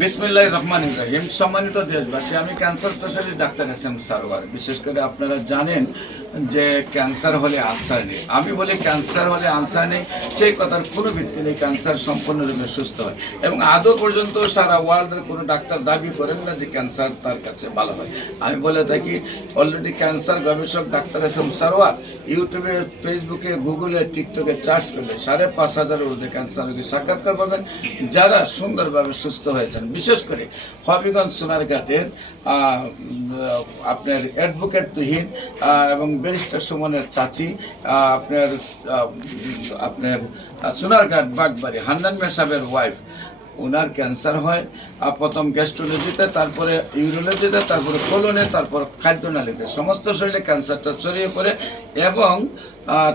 বিসমিল্লাহির রহমানির রহিম। সম্মানিত দেশবাসী, আমি cancer specialist doctor S M Sarwar. বিশেষ করে আপনারা জানেন যে ক্যান্সার হলে আনসার নেই। আমি বলি ক্যান্সার হলে আনসার নেই, সেই কথার কোনো ভিত্তি নেই। ক্যান্সার সম্পূর্ণরূপে সুস্থ হয় এবং আদৌ পর্যন্ত সারা ওয়ার্ল্ডের কোনো ডাক্তার দাবি করেন না যে ক্যান্সার তার কাছে ভালো হয়। আমি বলে থাকি, অলরেডি ক্যান্সার গবেষক ডাক্তার এস এম সারোয়ার ইউটিউবে, ফেসবুকে, গুগলে, টিকটকে সার্চ করলে 5,500 ঊর্ধ্বে ক্যান্সার রোগী সাক্ষাৎকার পাবেন যারা সুন্দরভাবে সুস্থ হয়েছেন। বিশেষ করে হবিগঞ্জ সোনারঘাটের আপনার অ্যাডভোকেট তুহিন এবং ব্যারিস্টার সুমনের চাচি, আপনার আপনার সোনারঘাট বাগবাড়ি হান্নান মেসাবের ওয়াইফ, ওনার ক্যান্সার হয় প্রথম গ্যাস্ট্রোলজিতে, তারপরে ইউরোলজিতে, তারপরে কোলনে, তারপর খাদ্যনালীতে, সমস্ত শরীরে ক্যান্সারটা ছড়িয়ে পড়ে এবং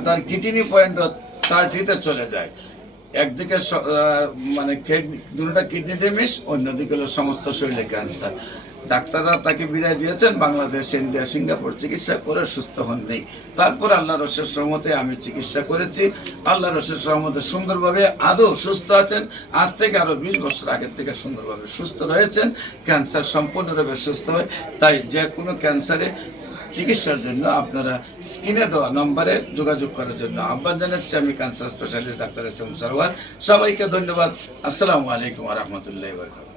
তার কিডনি পয়েন্ট 30-তে চলে যায়। একদিকে মানে দুটা কিডনি ড্যামেজ, অন্যদিকে হলো সমস্ত শরীরে ক্যান্সার। ডাক্তাররা তাকে বিদায় দিয়েছেন, বাংলাদেশ, ইন্ডিয়া, সিঙ্গাপুর চিকিৎসা করে সুস্থ হন নেই। তারপর আল্লাহর অশেষ রহমতে আমি চিকিৎসা করেছি। আল্লাহর অশেষ রহমতে সুন্দরভাবে আদৌ সুস্থ আছেন। আজ থেকে আরও 20 বছর আগের থেকে সুন্দরভাবে সুস্থ রয়েছেন। ক্যান্সার সম্পূর্ণরূপে সুস্থ হয়। তাই যে কোনো ক্যান্সারে চিকিৎসার জন্য আপনারা স্ক্রিনে দেওয়া নম্বরে যোগাযোগ করার জন্য আহ্বান জানাচ্ছি। আমি cancer specialist doctor S M Sarwar. সবাইকে ধন্যবাদ। আসসালামু আলাইকুম ওয়া রাহমাতুল্লাহি ওয়া বারাকাতুহু।